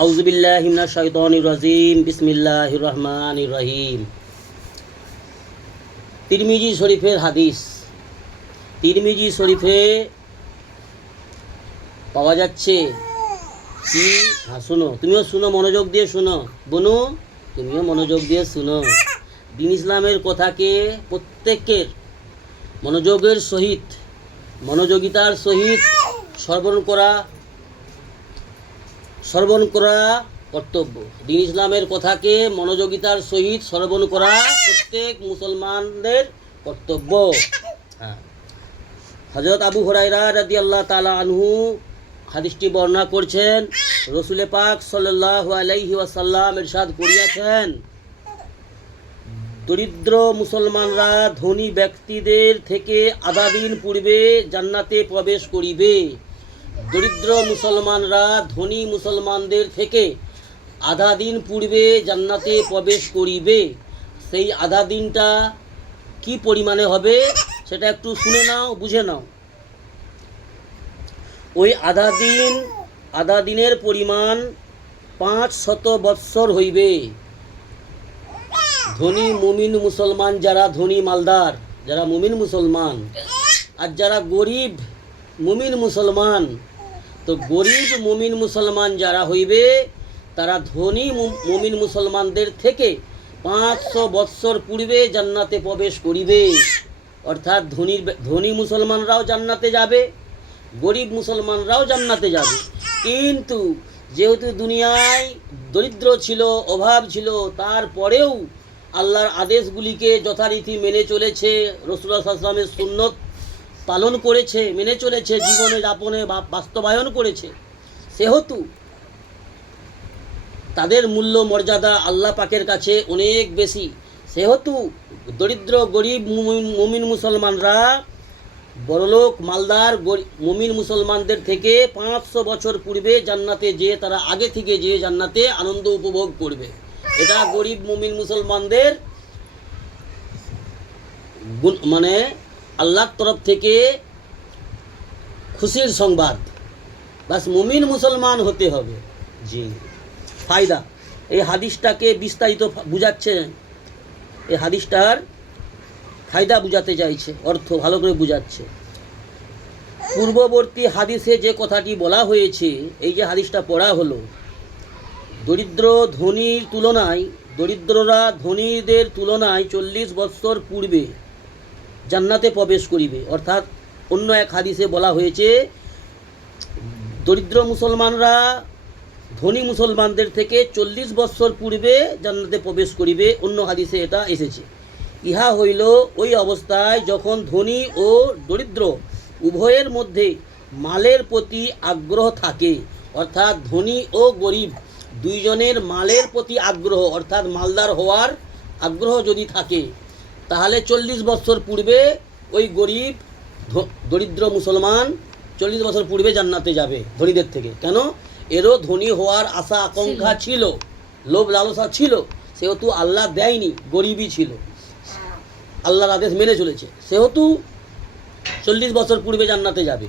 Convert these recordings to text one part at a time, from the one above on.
আউযুবিল্লাহি মিনাশ শাইতানির রাজিম বিসমিল্লাহির রহমানির রহিম। তিরমিজি শরীফের হাদিস। তিরমিজি শরীফে পাওয়া যাচ্ছে কি? শোনো, তুমিও শুনো, মনোযোগ দিয়ে শুনো বনু, তুমিও মনোযোগ দিয়ে শুনো। দ্বীন ইসলামের কথাকে প্রত্যেকের মনোযোগিতার সহিত শ্রবণ করা কর্তব্য। দ্বীন ইসলামের কথাকে মনোযোগিতার সহিত শ্রবণ করা প্রত্যেক মুসলমানদের কর্তব্য। হযরত আবু হুরায়রা রাদিয়াল্লাহু তাআলা আনহু হাদিসটি বর্ণনা করছেন। রাসূল পাক সাল্লাল্লাহু আলাইহি ওয়াসাল্লাম ইরশাদ করিয়াছেন, দরিদ্র মুসলমানরা ধনী ব্যক্তিদের থেকে আধা দিন পূর্বে জান্নাতে প্রবেশ করিবে। দরিদ্র মুসলমানরা ধনী মুসলমানদের থেকে আধা দিন পূর্বে জান্নাতে প্রবেশ করিবে। সেই আধা দিনটা কি পরিমাণে হবে সেটা একটু শুনে নাও, বুঝে নাও। ওই আধা দিনের পরিমাণ 500 বৎসর হইবে। ধনী মুমিন মুসলমান যারা, ধনী মালদার যারা মুমিন মুসলমান, আর যারা গরিব মুমিন মুসলমান, তো গরিব মুমিন মুসলমান যারা হইবে তারা ধনী মুমিন মুসলমানদের থেকে 500 বৎসর পূর্বে জান্নাতে প্রবেশ করিবে। অর্থাৎ ধনী মুসলমানরাও জান্নাতে যাবে, গরিব মুসলমানরাও জান্নাতে যাবে। কিন্তু যেহেতু দুনিয়ায় দরিদ্র ছিল, অভাব ছিল, তারপরেও আল্লাহর আদেশগুলিকে যথারীতি মেনে চলেছে, রাসূলুল্লাহ সাল্লাল্লাহু আলাইহি ওয়াসাল্লামের সুন্নত পালন করেছে, মেনে চলেছে, জীবনে যাপনে বাস্তবায়ন করেছে, সেহেতু তাদের মূল্য মর্যাদা আল্লাহ পাকের কাছে অনেক বেশি। সেহেতু দরিদ্র গরিব মুমিন মুসলমানরা বড়লোক মালদার মুমিন মুসলমানদের থেকে 500 বছর পূর্বে জান্নাতে যেয়ে তারা আগে থেকে যেয়ে জান্নাতে আনন্দ উপভোগ করবে। এটা গরিব মুমিন মুসলমানদের মানে আল্লাহর তরফ থেকে খুশির সংবাদ। বাস মুমিন মুসলমান হতে হবে। জি, ফায়দা। এই হাদিসটাকে বিস্তারিত বুঝাচ্ছে, এই হাদিসটার ফায়দা বুঝাতে চাইছে, অর্থ ভালো করে বুঝাচ্ছে। পূর্ববর্তী হাদিসে যে কথাটি বলা হয়েছে, এই যে হাদিসটা পড়া হলো, দরিদ্ররা ধনীদের তুলনায় 40 বৎসর পূর্বে জান্নাতে প্রবেশ করিবে। অর্থাৎ অন্য এক হাদিসে বলা হয়েছে দরিদ্র মুসলমানরা ধনী মুসলমানদের থেকে 40 বৎসর পূর্বে জান্নাতে প্রবেশ করিবে। অন্য হাদিসে এটা এসেছে। ইহা হইল ওই অবস্থায় যখন ধনী ও দরিদ্র উভয়ের মধ্যে মালের প্রতি আগ্রহ থাকে। অর্থাৎ ধনী ও গরিব দুইজনের মালের প্রতি আগ্রহ, অর্থাৎ মালদার হওয়ার আগ্রহ যদি থাকে, তাহলে 40 বছর পূর্বে ওই গরিব দরিদ্র মুসলমান 40 বছর পূর্বে জান্নাতে যাবে ধনীদের থেকে। কেন? এরও ধনী হওয়ার আশা আকাঙ্ক্ষা ছিল, লোভ লালসা ছিল, সেহেতু আল্লাহ দেয়নি, গরিবই ছিল, আল্লাহর আদেশ মেনে চলেছে, সেহেতু 40 বছর পূর্বে জান্নাতে যাবে।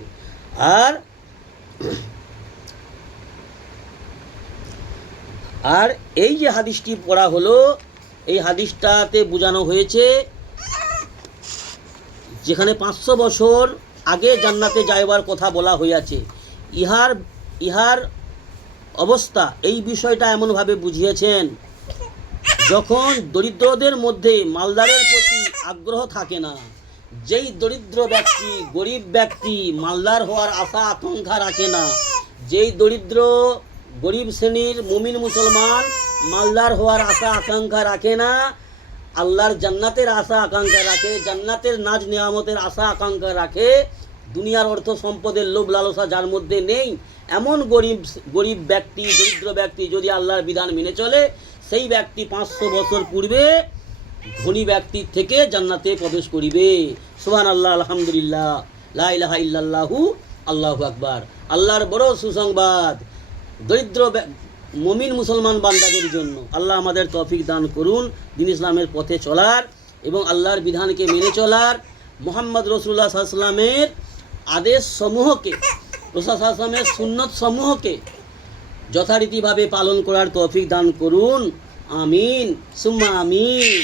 আর এই যে হাদিসটি পড়া হলো, এই হাদিসটাতে বোঝানো হয়েছে যেখানে 500 বছর আগে জান্নাতে যাইবার কথা বলা হইয়াছে, ইহার অবস্থা, এই বিষয়টা এমনভাবে বুঝিয়েছেন যখন দরিদ্রদের মধ্যে মালদারের প্রতি আগ্রহ থাকে না। যেই দরিদ্র ব্যক্তি, গরিব ব্যক্তি মালদার হওয়ার আশা আকাঙ্ক্ষা রাখে না, যেই দরিদ্র গরিব শ্রেণীর মুমিন মুসলমান মালদার হওয়ার আশা আকাঙ্ক্ষা রাখে না, আল্লাহর জান্নাতের আশা আকাঙ্ক্ষা রাখে, জান্নাতের নাজ নিয়ামতের আশা আকাঙ্ক্ষা রাখে, দুনিয়ার অর্থ সম্পদের লোভ লালসা যার মধ্যে নেই, এমন গরিব ব্যক্তি, দরিদ্র ব্যক্তি যদি আল্লাহর বিধান মেনে চলে, সেই ব্যক্তি 500 বছর পূর্বে ধনী ব্যক্তির থেকে জান্নাতে প্রবেশ করিবে। সুবহানাল্লাহ, আলহামদুলিল্লাহ, লা ইলাহা ইল্লাল্লাহু, আল্লাহু আকবার। আল্লাহর বড় সুসংবাদ দরিদ্র মুমিন মুসলমান বান্দাদের জন্য। আল্লাহ আমাদের তৌফিক দান করুন দ্বীন ইসলামের পথে চলার এবং আল্লাহর বিধানকে মেনে চলার, মুহাম্মদ রাসূলুল্লাহ সাল্লাল্লাহু আলাইহি ওয়াসাল্লামের আদেশ সমূহকে, রাসূল সাল্লাল্লাহু আলাইহি ওয়াসাল্লামের সুন্নত সমূহকে যথারীতিভাবে পালন করার তৌফিক দান করুন। আমিন সুম্মা আমিন।